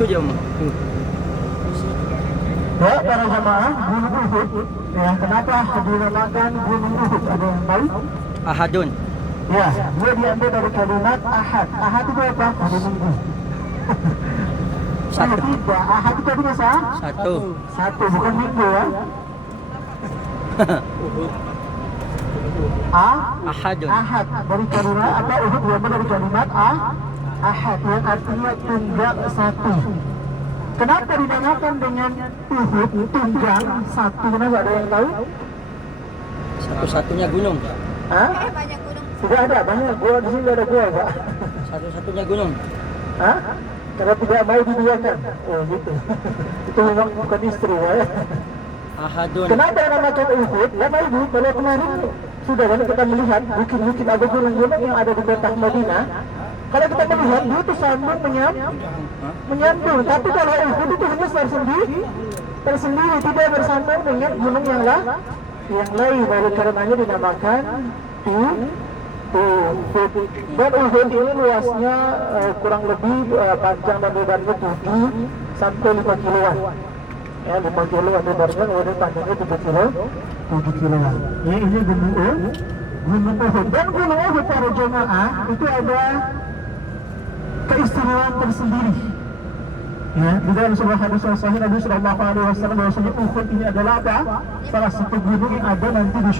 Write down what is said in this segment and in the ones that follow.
Itu dia Om. Ya, para jamaah, Gunung Uhud. Ya, kenapa dinamakan Gunung Uhud? Ada yang tahu? Ahadun. Ya, dia diambil dari kalimat ahad. Ahad itu apa? Hari Minggu. Satu. Tidak, ahad itu artinya Satu. satu, bukan minggu ya. Ahadun. Ahad dari kalimat apa? Uhud diambil dari kalimat ahad yang artinya tunggal satu. Kenapa dinamakan dengan Uhud tunggal satu? Kenapa, ada yang tahu? Satu-satunya gunung. Hah? Banyak gunung. Tidak ada, banyak gua di sini ada gua, Pak. Satu-satunya gunung. Hah? Karena tidak mau diduakan. Oh gitu. Itu memang bukan istri ya. Ahadun. Kenapa dinamakan Uhud? Bapak Ibu, kalau kemarin sudah kan kita melihat bukit-bukit atau gunung-gunung yang ada di kota Madinah. Kalau kita melihat dia itu sambung menyambung. Tapi kalau Uhud itu hanya tersendiri, tidak bersambung dengan gunung yang lain. Oleh karenanya dinamakan Uhud. Dan Uhud ini luasnya kurang lebih panjang dan lebarnya 7 sampai 5 kiloan. Ya, 5 kilo lebarnya, kemudian panjangnya 7 kiloan. Ya, ini Gunung Uhud. Dan Gunung Uhud para jemaah itu ada keistimewaan tersendiri. Ya, di dalam sebuah hadis sahih Nabi sallallahu alaihi wasallam bahwasanya Uhud ini adalah apa? Salah satu gunung yang ada nanti di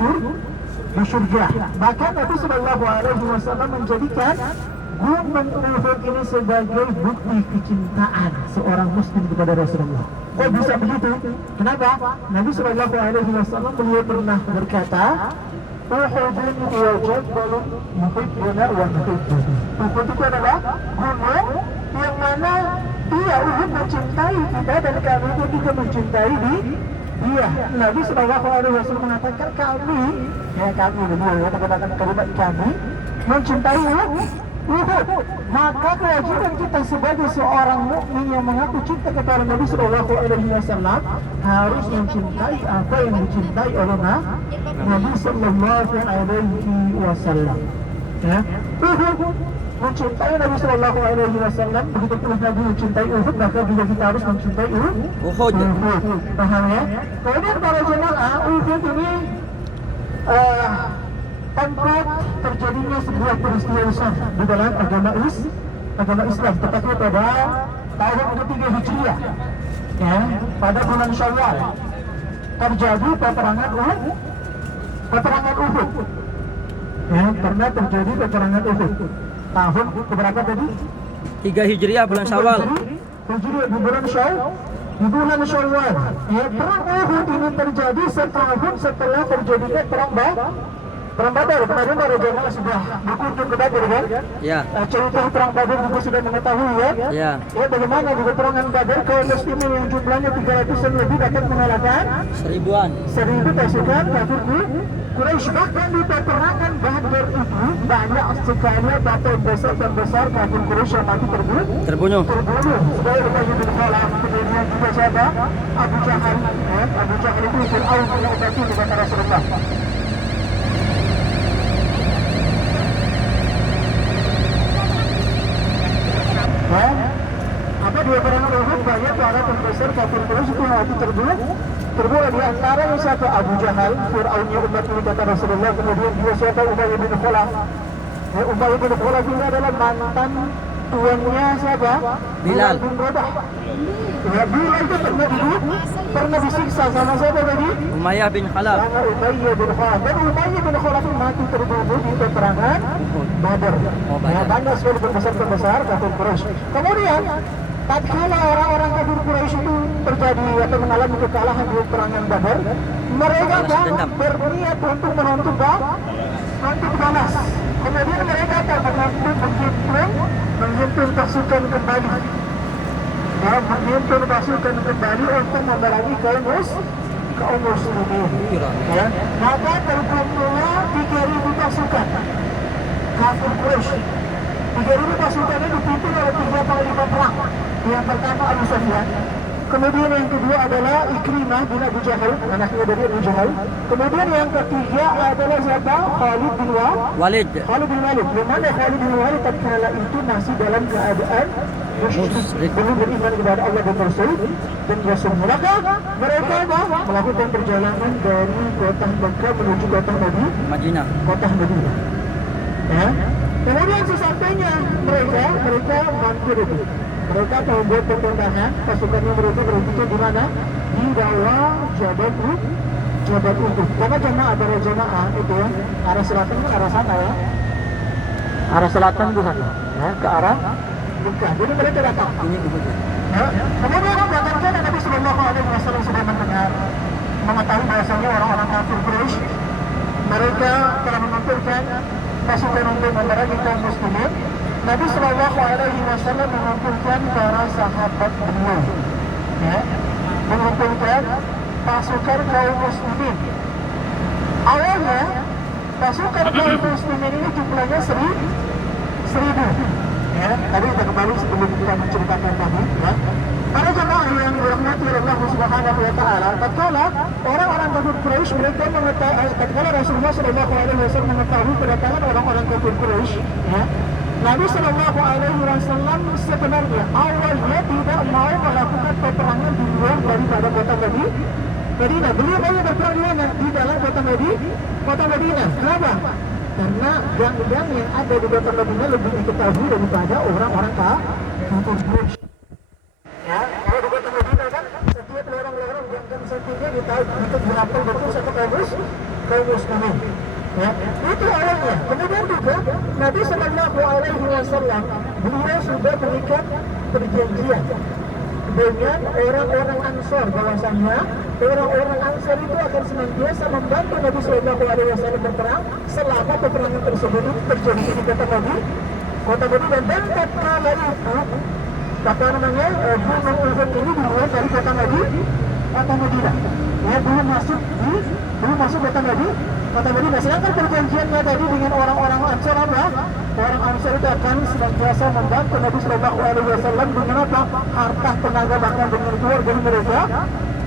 surga. Bahkan Nabi sallallahu alaihi wasallam menjadikan gunung Uhud ini sebagai bukti kecintaan seorang muslim kepada Rasulullah. Kok bisa begitu? Kenapa? Nabi sallallahu alaihi wasallam beliau pernah berkata, Uhudun huwa jabalun yuhibbuna wa nuhibbuhu. Uhud itu adalah gunung yang mana dia Uhud mencintai kita dan kami pun juga mencintai dia. Nabi sallallahu alaihi wasallam mengatakan kami beliau menggunakan kalimat kami mencintai Uhud. Maka kewajiban kita sebagai seorang mukmin yang mengaku cinta kepada Nabi sallallahu alaihi wasallam harus mencintai apa yang dicintai oleh Nabi sallallahu alaihi wasallam. Ya, Uhud mencintai Nabi sallallahu alaihi wasallam, begitu pula Nabi mencintai Uhud, maka juga kita harus mencintai Uhud. Paham ya? Kemudian para jemaah, Uhud ini tempat terjadinya sebuah peristiwa besar di dalam agama Islam, tepatnya pada tahun ketiga Hijriah, ya, pada bulan Syawal terjadi peperangan Uhud. Ya, pernah terjadi peperangan Uhud. Tahun keberapa tadi? 3 Hijriah bulan Syawal. Hijriah di bulan Syawal. Ya, perang Uhud ini terjadi setahun setelah terjadinya perang Badar. Kemarin para jemaah sudah berkunjung ke Badar kan? Ya. Cerita perang Badar juga sudah mengetahui ya. Ya. Ya, bagaimana di peperangan Badar kaum muslimin yang jumlahnya 300-an lebih dapat mengalahkan 1000 pasukan kafir Quraisy. Bahkan di peperangan Badar itu banyak sekali batu besar kafir Quraisy yang mati terbunuh. Sebagai Ubay bin Khalaf, kemudian juga siapa? Abu Jahal. Abu Jahal itu Fir'aun yang obati kepada Rasulullah. Apa dia peperangan Uhud banyak para pembesar kafir Quraisy itu mati terbunuh di antaranya siapa? Abu Jahal, Fir'aunnya umat ini kata Rasulullah. Kemudian dia siapa? Ubay bin Khalaf. Ubay bin Khalaf ini adalah mantan tuannya siapa? Bilal bin Rabah. Ya, Bilal itu pernah disiksa sama siapa tadi? Umayyah bin Khalaf. Sama Umayyah bin Khalaf. Dan Umayyah bin Khalaf itu mati terbunuh di peperangan Badar. Ya, banyak sekali pembesar kafir Quraisy. Kemudian tatkala orang-orang kafir Quraisy itu terjadi atau mengalami kekalahan di peperangan Badar, mereka berniat untuk menuntut balas. Kemudian mereka akan menghimpun pasukan kembali. Menghimpun pasukan kembali untuk memerangi kaum muslimin. Ya, maka terkumpullah 3.000 pasukan kafir Quraisy. 3.000 pasukan ini dipimpin oleh 3 panglima perang. Yang pertama Abu Sufyan, kemudian yang kedua adalah Ikrimah bin Abu Jahal, anaknya dari Abu Jahal. Kemudian yang ketiga adalah siapa? Khalid bin Walid. Di mana Khalid bin Walid tatkala itu masih dalam keadaan musyrik, belum beriman kepada Allah dan Rasul dan Rasul. Maka mereka melakukan perjalanan dari kota Mekah menuju kota Madinah. kota Madinah. Ya. Kemudian sesampainya mereka mampir itu. Mereka membuat pertentangan, pasukannya mereka berhenti di mana? Di bawah Jabal Uhud. Karena para jamaah itu ya, arah selatan itu arah sana ya. Arah selatan itu sana, ya, ke arah Mekah. Jadi mereka datang. Ini Uhud. Ya. Kemudian datangkan Nabi Sallallahu Alaihi Wasallam sudah mengetahui bahasanya orang-orang kafir Quraisy mereka telah mengumpulkan pasukan untuk memerangi kaum muslimin. Nabi Sallallahu Alaihi Wasallam mengumpulkan para sahabat beliau, ya, mengumpulkan pasukan kaum muslimin. Awalnya pasukan kaum muslimin ini jumlahnya 1000. Ya, tadi kita kembali sebelum kita menceritakan tadi. Ya. Para jemaah yang dirahmati oleh Allah Subhanahu Wa Taala, tatkala orang-orang kafir Quraisy mereka mengetahui, tatkala Rasulullah Sallallahu Alaihi Wasallam mengetahui kedatangan orang-orang kafir Quraisy, ya, Nabi Sallallahu Alaihi Wasallam sebenarnya awalnya tidak mau melakukan peperangan di luar daripada kota Madinah. Beliau mau berperang di dalam kota Madinah. Kenapa? Karena gang-gang yang ada di kota Madinah lebih diketahui daripada orang-orang kafir Quraisy. Ya, kalau di kota Madinah kan setiap lorong-lorong gang-gang satunya untuk dirapel betul satu kaum muslimin. Ya, itu awalnya. Kemudian juga Nabi Sallallahu Alaihi Wasallam beliau sudah berikan perjanjian dengan orang-orang Ansor bahwasanya orang-orang Ansor itu akan senantiasa membantu Nabi Sallallahu Alaihi Wasallam berperang selama peperangan tersebut terjadi di kota Madinah. Dan tatkala itu gunung Uhud ini dimulai dari kota Madinah. Ya, belum masuk kota Madinah. Sedangkan perjanjiannya tadi dengan orang-orang Ansor apa? Orang Ansor itu akan senantiasa membantu Nabi Sallallahu Alaihi Wasallam dengan apa? Harta, tenaga, bahkan dengan keluarga mereka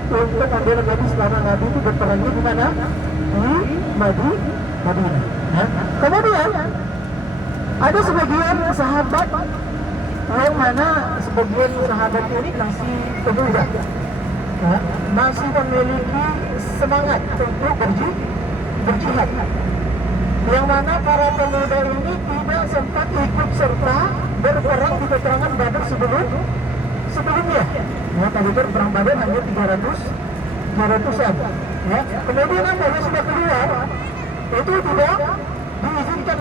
untuk membela Nabi selama Nabi itu berperangnya di mana? Di Madinah. Ya. Kemudian ada sebagian sahabat yang mana sebagian sahabat ini masih pemuda, ya, masih memiliki semangat untuk berjihad, yang mana para pemuda ini tidak sempat ikut serta berperang di peperangan Badar sebelumnya. Ya, tadi itu perang Badar hanya 300-an. Ya. Kemudian apa yang sudah keluar itu tidak diizinkan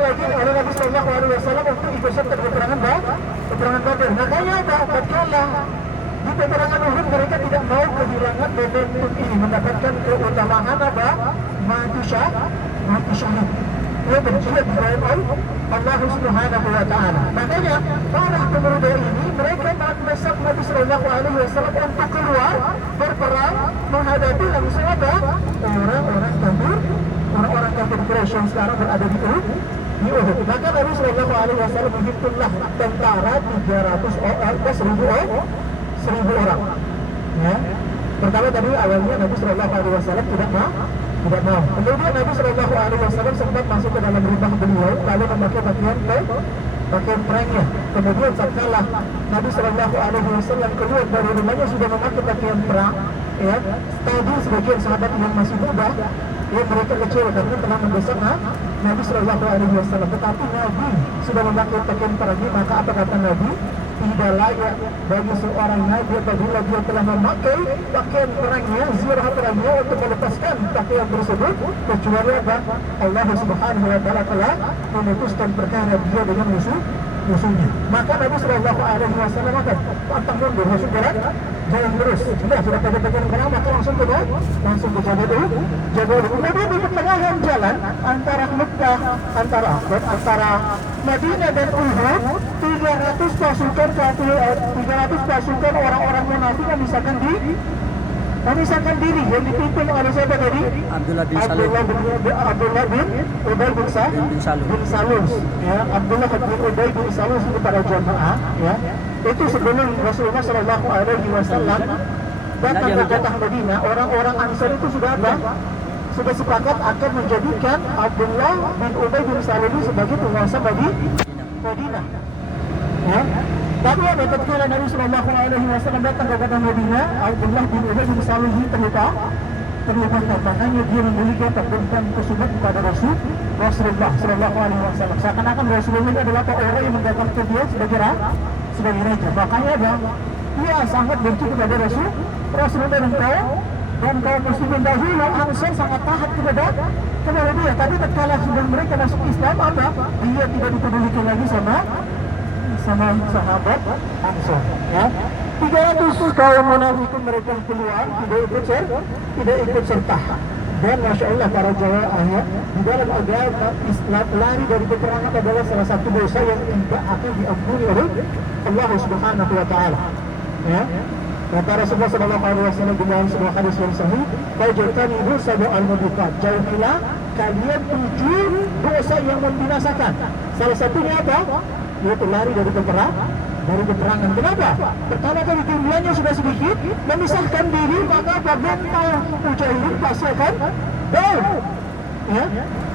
lagi oleh Nabi Sallallahu Alaihi Wasallam untuk ikut serta peperangan Badar. Makanya apa? Tatkala di peperangan Uhud mereka tidak mau kehilangan momentum ini, mendapatkan keutamaan apa? Mati syahid. Dia berjihad di jalan Allah Subhanahu Wa Taala. Makanya para pemuda ini mereka mendesak Nabi Sallallahu Alaihi Wasallam untuk keluar berperang menghadapi langsung apa? Orang-orang kafir Quraisy yang sekarang berada di Uhud. Maka Nabi Sallallahu Alaihi Wasallam menghitunglah tentara 1.000 orang. Ya. Pertama tadi awalnya Nabi Sallallahu Alaihi Wasallam tidak mau. Kemudian Nabi Sallallahu Alaihi Wasallam sempat masuk ke dalam rumah beliau lalu memakai pakaian perangnya. Kemudian setelah Nabi Sallallahu Alaihi Wasallam keluar dari rumahnya sudah memakai pakaian perang, ya, tadi sebagian sahabat yang masih muda, ya, mereka kecewa karena telah mendesak Nabi Sallallahu Alaihi Wasallam. Tetapi Nabi sudah memakai pakaian perangnya, maka apa kata Nabi? Tidak layak bagi seorang Nabi apabila dia telah memakai pakaian perangnya, zirah perangnya untuk melepaskan pakaian tersebut, kecuali apa? Allah Subhanahu Wa Taala telah memutuskan perkara dia dengan musuhnya. Maka Nabi Sallallahu Alaihi Wasallam akan pantang mundur, masuk jalan lurus. Sudah pada bagian perang maka langsung ke Jabal Uhud. Kemudian di pertengahan jalan antara Mekah, antara Madinah dan Uhud, 300 pasukan orang-orang munafik memisahkan diri yang dipimpin oleh siapa tadi? Abdullah bin Ubay bin Salul. Ya, Abdullah bin Ubay bin Salul itu para jamaah, ya. Itu sebelum Rasulullah Sallallahu Alaihi Wasallam datang ke kota Madinah, orang-orang Ansar itu sudah sepakat akan menjadikan Abdullah bin Ubay bin Salul sebagai penguasa Madinah. Ya. Tapi ada tatkala Nabi sallallahu alaihi wasallam datang ke kota Madinah, Abdullah bin Ubay bin Salul terluka. Makanya dia memiliki perbuatan tersebut kepada Rasulullah sallallahu alaihi wasallam. Seakan-akan Rasulullah ini adalah orang yang menggantikan dia sebagai raja. Makanya dia sangat benci kepada Rasulullah dan kaum muslimin dahulu Ansar sangat taat kepada dia. Tapi tatkala sudah mereka masuk Islam, dia tidak dipedulikan lagi sama sahabat Ansar. Ya. 300 kaum munafikin mereka keluar, tidak ikut serta. Dan Masya Allah para jamaah di dalam agama Islam, lari dari peperangan adalah salah satu dosa yang tidak akan diampuni oleh Allah Subhanahu wa Ta'ala. Ya. Kata Rasulullah sallallahu alaihi wasallam dalam sebuah hadis yang sahih, "Fajtanibu sab'al mubiqat." Jauhilah kalian 7 dosa yang membinasakan. Salah satunya apa? Yaitu lari dari peperangan. Kenapa? Pertama kali jumlahnya sudah sedikit, memisahkan diri, maka benteng mujahidin pasti akan down. Ya,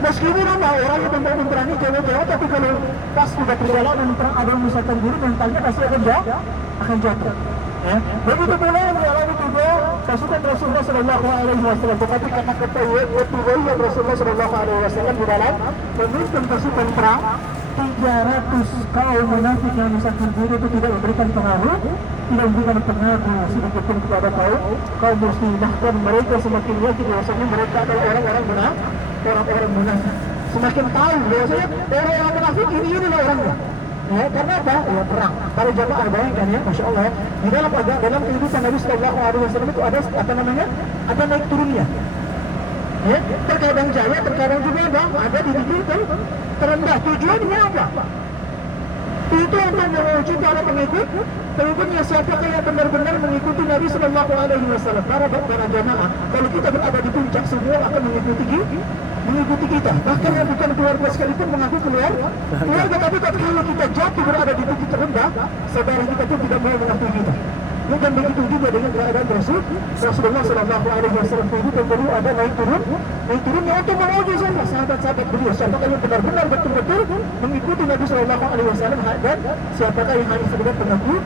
meskipun orang yang memperangi jauh-jauh, tapi kalau pas sudah perjalanan perang ada yang memisahkan diri, mentalnya pasti akan jatuh. Ya, begitu pula yang mengalami juga pasukan Rasulullah sallallahu alaihi wasallam. Tetapi karena ketahuan Rasulullah sallallahu alaihi wasallam di dalam memimpin pasukan perang, 300 kaum munafik yang memisahkan diri itu tidak memberikan pengaruh sedikit pun kepada kaum muslim. Bahkan mereka semakin yakin bahwasanya mereka adalah orang-orang munafik. Semakin tahu bahwasanya orang-orang munafik inilah orangnya. Ya, karena apa? Ya, perang. Para jamaah bayangkan ya, Masya Allah ya, di dalam kehidupan Nabi Sallallahu Alaihi Wasallam itu ada naik turunnya. Ya, terkadang jaya, terkadang juga ada di titik terendah. Tujuannya apa? Itu untuk menguji para pengikutnya siapakah yang benar-benar mengikuti Nabi Sallallahu Alaihi Wasallam. Para jamaah, kalau kita berada di puncak, semua akan mengikuti kita. Bahkan yang bukan keluarga sekalipun mengaku keluarga. Tapi kalau kita jatuh berada di titik terendah, saudara kita pun tidak mau mengakui kita. Dan begitu juga dengan keadaan Rasulullah Sallallahu Alaihi Wasallam itu perlu ada naik turunnya untuk menguji sahabat-sahabat beliau. Siapakah yang benar-benar betul-betul mengikuti Nabi Sallallahu Alaihi Wasallam dan siapakah yang hanya sekedar pengakuan.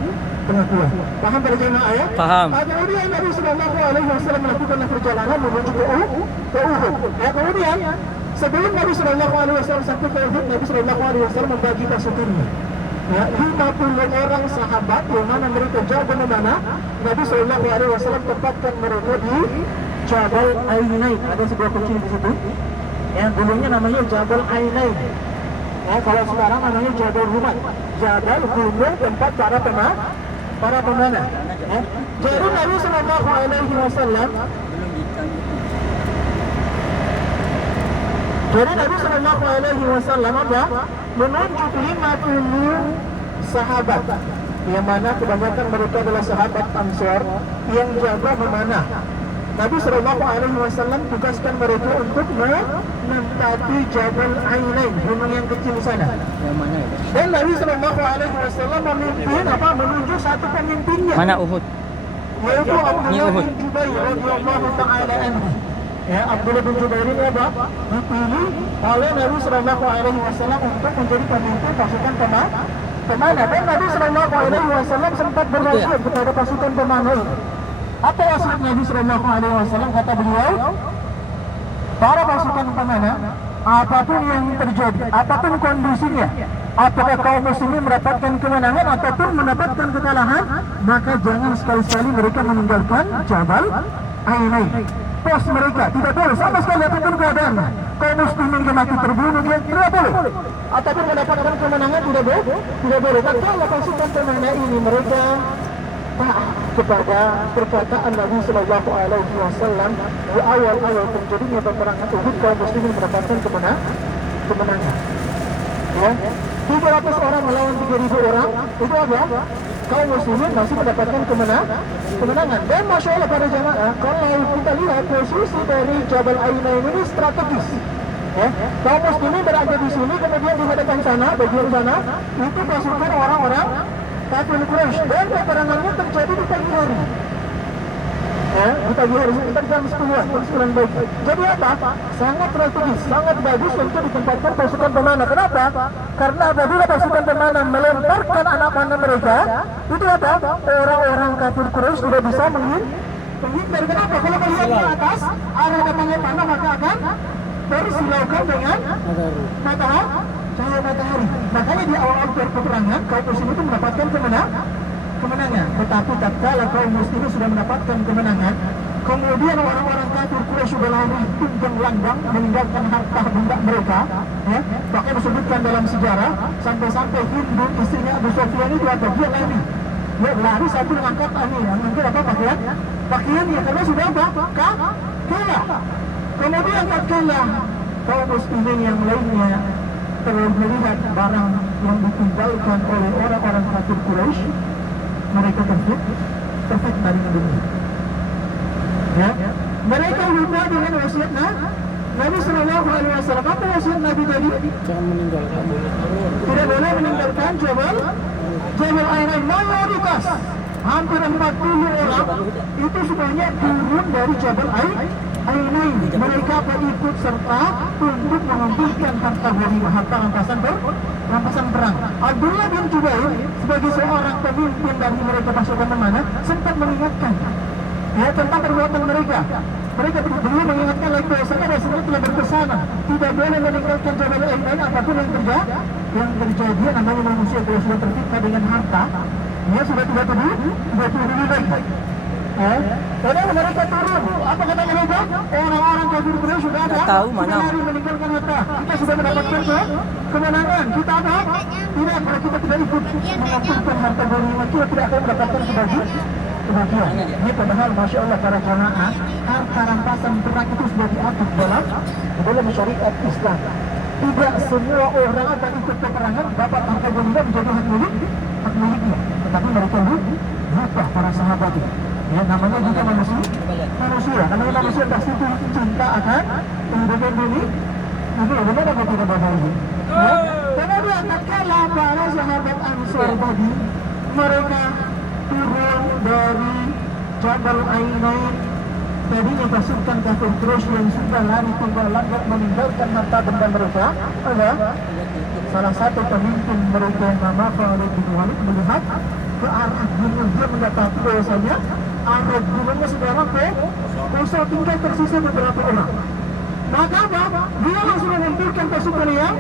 Paham para jemaah ya? Paham. Kemudian Nabi Sallallahu Alaihi Wasallam melakukan perjalanan menuju ke Uhud. Kemudian sebelum Nabi Sallallahu Alaihi Wasallam sampai ke Uhud, Nabi Sallallahu Alaihi Wasallam membagi pasukannya. Ya, 50 orang sahabat yang mana mereka jauh di mana Nabi Sallallahu Alaihi Wasallam tempatkan mereka di Jabal Ainain. Ada sebuah kecil di situ. Yang dulunya namanya Jabal Ainain. Ya, kalau sekarang namanya Jabal Rumat. Jabal gunung tempat para pemanah. Ya. Jadi Nabi Sallallahu Alaihi Wasallam menunjuk 50 sahabat yang mana kebanyakan mereka adalah sahabat Ansar yang jaga memanah. Nabi Sallallahu Alaihi Wasallam tugaskan mereka untuk menempati Jabal Ainain, gunung yang kecil sana. Dan Nabi Sallallahu Alaihi Wasallam menunjuk satu pemimpinnya. Mana Uhud? Yaitu Abdullah bin Jubair radhiyallahu taala anhu. Ya, Abdullah bin Jubair ini dipilih oleh Nabi Sallallahu Alaihi Wasallam untuk menjadi pemimpin pasukan pemanah. Dan Nabi Sallallahu Alaihi Wasallam sempat berwasiat kepada pasukan pemanah. Apa wasiat Nabi Sallallahu Alaihi Wasallam? Kata beliau, para pasukan pemanah, apapun yang terjadi, apapun kondisinya, apakah kaum muslimin mendapatkan kemenangan ataupun mendapatkan kekalahan, maka jangan sekali-sekali mereka meninggalkan Jabal Ainain. Pos mereka tidak boleh sama sekali apapun keadaan. Kaum muslimin mati terbunuh, dia tidak boleh. Ataupun mendapatkan kemenangan tidak boleh. Dan kalau pasukan pemanah ini mereka taat kepada perkataan Nabi Sallallahu Alaihi Wasallam di awal-awal terjadinya peperangan Uhud, kaum muslimin mendapatkan kemenangan. Ya, 300 orang melawan 3.000 orang, itu apa? Kaum muslimin masih mendapatkan kemenangan. Dan Masya Allah para jamaah, kalau kita lihat posisi dari Jabal Ainain ini strategis. Ya, kaum muslimin berada di sini, kemudian di hadapan sana, bagian sana, itu pasukan orang-orang kafir Quraisy. Dan peperangannya terjadi di pagi hari. Ya, di pagi hari sekitar jam 10 baik. Jadi apa? Sangat strategis, sangat bagus untuk ditempatkan pasukan pemanah. Kenapa? Karena apabila pasukan pemanah melemparkan anak panah mereka, itu apa? Orang-orang kafir Quraisy tidak bisa menghindar. Kenapa? Kalau melihat ke atas, arah datangnya panah maka akan bersilaukan dengan matahari, cahaya matahari. Makanya di awal peperangan kaum muslimin itu mendapatkan kemenangan. Tetapi tatkala kaum muslimin sudah mendapatkan kemenangan, kemudian orang-orang kafir Quraisy sudah lari tunggang langgang meninggalkan harta benda mereka. Ya, bahkan disebutkan dalam sejarah sampai-sampai Hindu istrinya Abu Sufyan itu apa? Dia lari sambil mengangkat apa pakaian ya, karena sudah apa? Kalah. Kemudian tatkala kaum muslimin yang lainnya melihat barang yang ditinggalkan oleh orang-orang kafir Quraisy, mereka terfitnah dengan dunia. Ya, mereka lupa dengan wasiat Nabi Sallallahu Alaihi Wasallam. Apa wasiat Nabi tadi? Jangan meninggalkan. Tidak boleh meninggalkan Jabal Ainain. Mayoritas hampir 40 orang itu sebenarnya turun dari Jabal Ainain. Mereka berikut serta untuk mengumpulkan harta rampasan perang. Abdullah bin Jubair sebagai seorang pemimpin dari mereka pasukan pemanah sempat mengingatkan tentang perbuatan mereka. Beliau mengingatkan lagi bahwasanya Rasulullah telah berpesan tidak boleh meninggalkan Jabal Ainain apapun yang terjadi. Namanya manusia kalau sudah terfitnah dengan harta, sudah tidak peduli lagi. Padahal mereka turun. Apa kata mereka? Orang-orang kafir Quraisy sudah meninggalkan harta. Kita sudah mendapatkan kemenangan. Kita apa? Tidak, kalau kita tidak ikut mengumpulkan harta ghanimah, kita tidak akan mendapatkan kebahagiaan. Ini padahal Masya Allah para jamaah, harta rampasan perang itu sudah diatur dalam syariat Islam. Tidak semua orang akan ikut peperangan dapat harta ghanimah menjadi hak miliknya. Tetapi mereka lupa para sahabat itu. Ya, namanya juga manusia. Namanya manusia pasti cinta akan kehidupan dunia. Itu benar atau tidak Bapak Ibu? Kemudian tatkala para sahabat Ansar tadi mereka turun dari Jabal Ainain, tadinya pasukan kafir Quraisy yang sudah lari tunggang langgang meninggalkan harta benda mereka, ada salah satu pemimpin mereka yang nama Khalid bin Walid melihat ke arah gunung. Dia mendapati bahwasanya arah gunungnya sekarang kosong, tinggal tersisa beberapa orang. Maka apa? Dia langsung mengumpulkan pasukan yang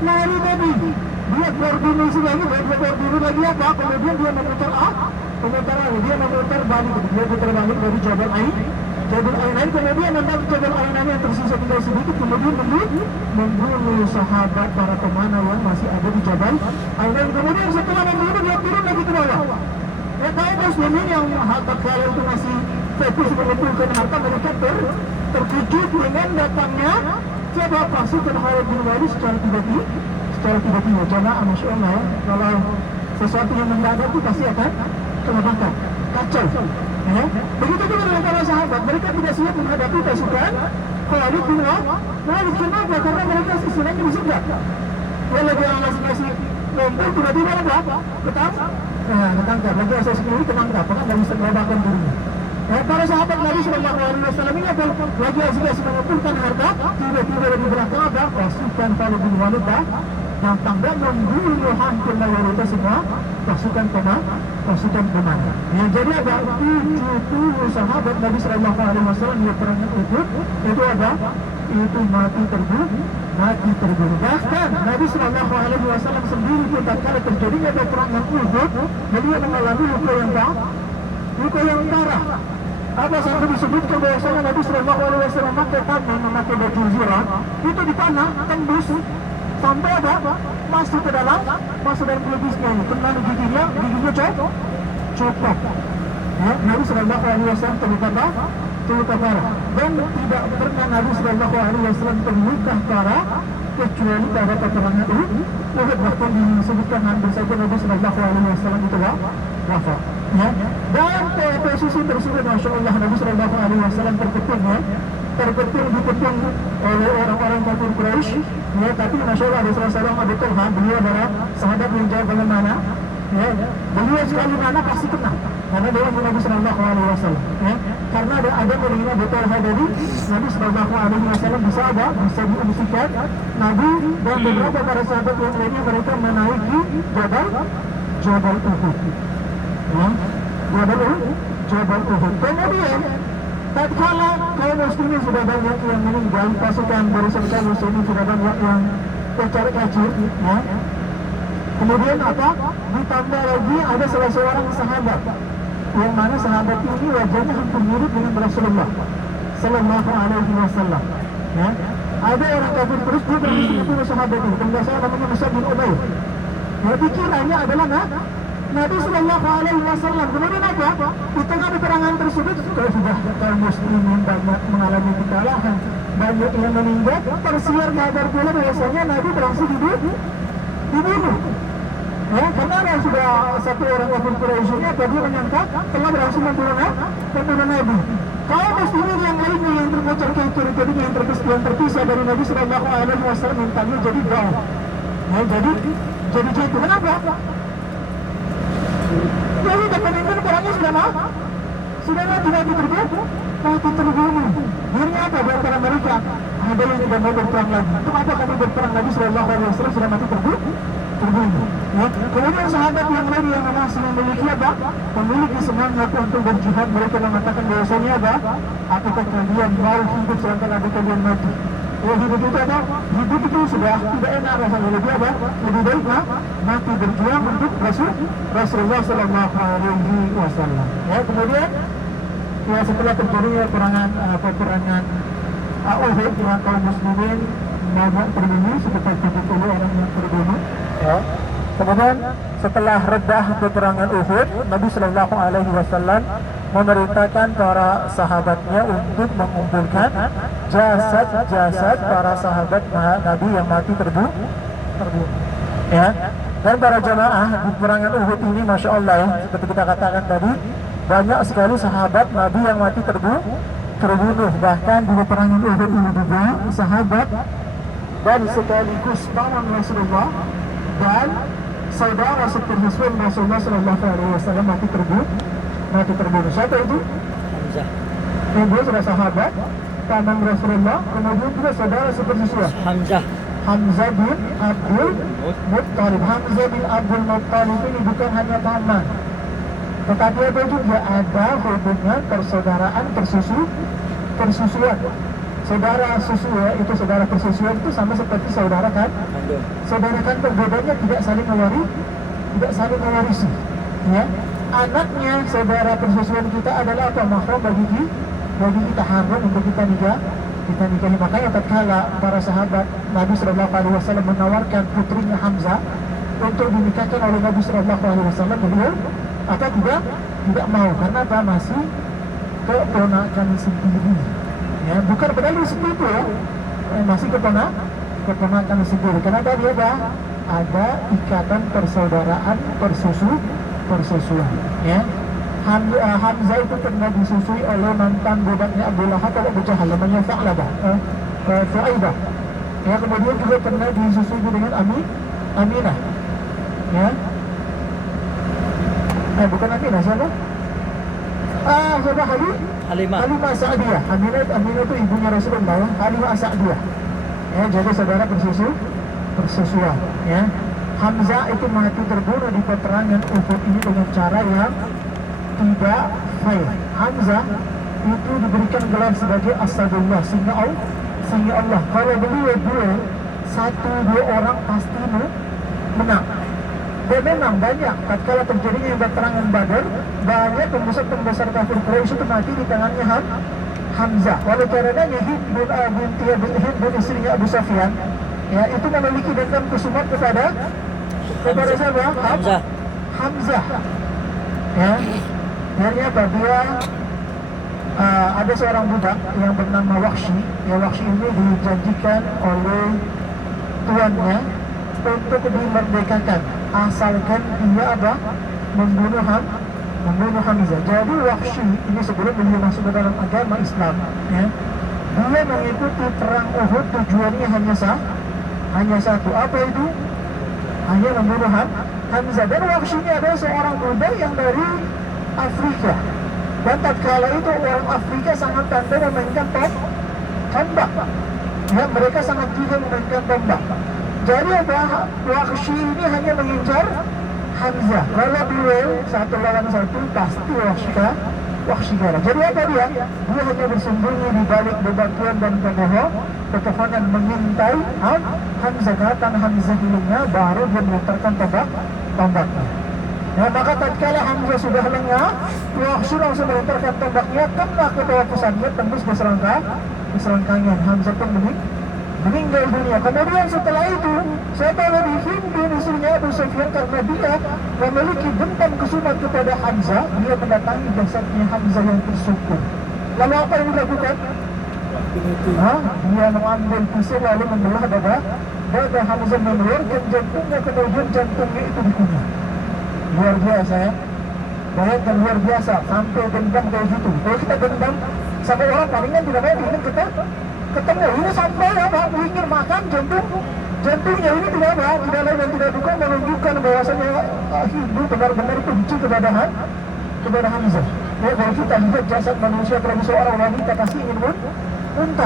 lari tadi. Dia koordinasi lagi, lagi apa? Kemudian dia memutar balik. Dia putar balik dari Jabal Ainain, kemudian mendapat Jabal Ainain yang tersisa tinggal sedikit, kemudian membunuh sahabat para pemanah yang masih ada di Jabal Ainain. Kemudian setelah membunuh, dia turun lagi ke bawah. Kaum muslimin yang harta kala itu masih fokus mengumpulkan harta, mereka terkejut dengan datangnya siapa? Pasukan Khalid bin Walid secara tiba-tiba. Jamaah Masya Allah ya, kalau sesuatu yang mendadak itu pasti akan kelebakan, kacau. Ya. Begitu juga dengan para sahabat, mereka tidak siap menghadapi pasukan Khalid bin Walid. Kenapa? Karena mereka istilahnya disegat. Ya, lagi masih lompor, tiba-tiba apa? Ketangkap. Lagi asal sendiri ketangkap, karena nggak bisa meledakan dirinya. Para sahabat Nabi Sallallahu Alaihi Wasallam ini apa? Lagi asal mengumpulkan harta, tiba-tiba dari belakang ada pasukan Khalid bin Walid datang dan membunuh hampir mayoritas semua pasukan pemanah. Yang jadi ada 70 sahabat Nabi Sallallahu Alaihi Wasallam yang perang Uhud itu ada mati terbunuh. Bahkan Nabi Sallallahu Alaihi Wasallam sendiri pun tatkala terjadinya peperangan Uhud, beliau mengalami luka yang parah. Apa sampai disebutkan bahwasanya Nabi Sallallahu Alaihi Wasallam memakai baju zirah itu dipanah tembus sampai masuk dalam pelegisnya, kena giginya copot. Nabi Sallallahu Alaihi Wasallam terluka parah, dan tidak pernah Nabi Sallallahu Alaihi Wasallam terluka parah kecuali pada peperangan Uhud. Bahkan disebutkan hampir saja Nabi Sallallahu Alaihi Wasallam itu wafat. Dan posisi tersebut Masya Allah Nabi Sallallahu Alaihi Wasallam terkepung dikepung oleh orang-orang kafir Quraisy. Tapi Masya Allah Rasulullah Abu Talha, beliau adalah sahabat yang jauh bagaimana. Beliau sekali mana pasti kena karena dia Nabi Sallallahu Alaihi Wasallam. karena ada mendengar betul dari Nabi Sallallahu Alaihi Wasallam bisa diungsikan Nabi dan beberapa para sahabat yang lainnya mereka menaiki Jabal Uhud. Ya, Jabal Uhud. Kemudian tatkala kaum muslimin sudah banyak yang meninggal, pasukan barisan kaum muslimin sudah banyak yang tercari-cacir, ya. Kemudian apa? Ditambah lagi ada salah seorang sahabat, yang mana sahabat ini wajahnya hampir mirip dengan Rasulullah Sallallahu Alaihi Wasallam. Ya. Ada orang kafir terus dia berani menghina sahabat ini. Kemudian saya namanya Mus'ab bin Umair. Ya, pikirannya adalah Nabi Sallallahu Alaihi Wasallam. Kemudian apa? Di tengah peperangan tersebut sudah kaum muslimin banyak mengalami kekalahan, banyak yang meninggal. Tersiar kabar pula bahwasanya Nabi berhasil dibunuh. Ya, karena yang sudah satu orang kafir Quraisy ini dia menyangka telah berhasil membunuh Nabi. Kaum muslimin yang lainnya yang terkocar kacir, yang terpisah dari Nabi Sallallahu Alaihi Wasallam mintanya jadi down. Ya, jadi jatuh. Kenapa? Jadi pemimpin perangnya sudah mati terbunuh. Akhirnya apa? Di antara mereka ada yang tidak mau berperang lagi. Kenapa kami berperang? Nabi Sallallahu Alaihi Wasallam sudah mati terbunuh. Ya. Kemudian sahabat yang lain yang masih memiliki apa? Memiliki semangat untuk berjihad, mereka mengatakan bahwasanya apa? Apakah kalian mau hidup sedangkan adik kalian mati? Ya, hidup itu apa? Hidup itu sudah tidak enak rasanya. Lebih apa? Lebih baik mati berjuang untuk Rasulullah Sallallahu Alaihi Wasallam. Ya, kemudian ya setelah terjadinya peperangan Uhud, yang kaum muslimin banyak terbunuh, sekitar 70 orang yang terbunuh. Ya. Kemudian setelah redah peperangan Uhud, Nabi Sallallahu Alaihi Wasallam memerintahkan para sahabatnya untuk mengumpulkan jasad para sahabat Nabi yang mati terbunuh. Ya. Dan para jamaah di peperangan Uhud ini, masya Allah ya, seperti kita katakan tadi, banyak sekali sahabat Nabi yang mati terbunuh. Bahkan di peperangan Uhud ini juga sahabat dan sekaligus paman Rasulullah dan saudara seperti Rasulullah Sallallahu Alaihi Wasallam mati terbunuh. Siapa itu? Hamzah. Yang sudah sahabat, paman Rasulullah, kemudian juga saudara seperti Hamzah bin Abdul Muttalib. Hamzah bin Abdul Muttalib ini bukan hanya paman, tetapi ada juga ada hubungan persaudaraan persusuan. Saudara susu ya, itu saudara persusuan itu sama seperti saudara kan? Saudara kan bedanya tidak saling mewarisi. Ya. Anaknya saudara persusuan kita adalah apa? Mahram bagi kita, haram untuk kita nikahi. Makanya tatkala para sahabat Nabi Sallallahu Alaihi Wasallam menawarkan putrinya Hamzah untuk dinikahkan oleh Nabi Sallallahu Alaihi Wasallam, beliau tidak mau karena apa? Masih keponakan sendiri. Ya, bukan berdalil seperti itu ya, masih keponakan sendiri. Karena tadi ada ikatan persaudaraan persusuan. Ya, Hamzah itu pernah disusui oleh mantan budaknya Abu Lahab atau Abu Jahal, namanya Tha'labah, Thu'aibah. Ya, kemudian juga pernah disusui dengan Aminah. Ya, bukan Aminah, siapa? Siapa? Halimah Sa'diyah. Aminah itu ibunya Rasulullah. Halimah Sa'diyah. Ya, jadi saudara persusuan. Ya, Hamzah itu mati terbunuh di peperangan Uhud ini dengan cara yang tidak fair. Hamzah itu diberikan gelar sebagai Asadullah, singa Allah. Kalau beliau 1-2 orang pasti menang. Dan memang banyak tatkala terjadinya peperangan Badar, banyak pembesar kafir Quraisy itu mati di tangannya Hamzah. Oleh karenanya Hind bin istrinya Abu Sufyan, ya, itu memiliki dendam kesumat kepada siapa? Hamzah. Ya, akhirnya apa? Dia ada seorang budak yang bernama Wahsy. Ya, Wahsy ini dijanjikan oleh tuannya untuk dimerdekakan asalkan dia membunuh Hamzah. Jadi Wahsy ini sebelum beliau masuk ke dalam agama Islam, ya, dia mengikuti perang Uhud, tujuannya hanya satu. Apa itu? Hanya membunuh Hamzah. Dan Wahsy ini adalah seorang budak yang dari Afrika. Dan tatkala itu orang Afrika sangat pandai memainkan tombak. Ya, mereka sangat gigih memainkan tombak. Jadi Wahsy ini hanya mengincar Hamzah. Kalau duel satu lawan satu pasti Wahsy kalah. Jadi apa dia? Dia hanya bersembunyi di balik bebatuan dan pepohonan mengintai Hamzah. Kapan Hamzah lengah baru dia melemparkan tombaknya. Ya, maka tatkala Hamzah sudah lengah, Wahsy langsung melemparkan tombaknya, kena ke bawah pusatnya, tembus di selangkangan. Hamzah pun meninggal dunia. Kemudian setelah itu, siapa yang dihimpun istrinya Abu Sufyan karena dia memiliki dendam kesumat kepada Hamzah, dia mendatangi jasadnya Hamzah yang tersungkur. Lalu apa yang dilakukan? Dia mengambil pisau lalu membelah dada Hamzah, mengeluarkan jantungnya, kemudian jantungnya itu dikunyah. Luar biasa ya. Bayangkan, luar biasa, sampai dendam kayak gitu. Kalau kita dendam sama orang palingan tidak mau ingin ketemu, ini sampai apa? Ingin makan jantungnya ini tidak apa? Tidak lain dan tidak bukan menunjukkan bahwasanya Hindu benar-benar benci kepada Hamzah. Ya, kalau kita lihat jasad manusia, kalau seorang wanita pasti ingin muntah.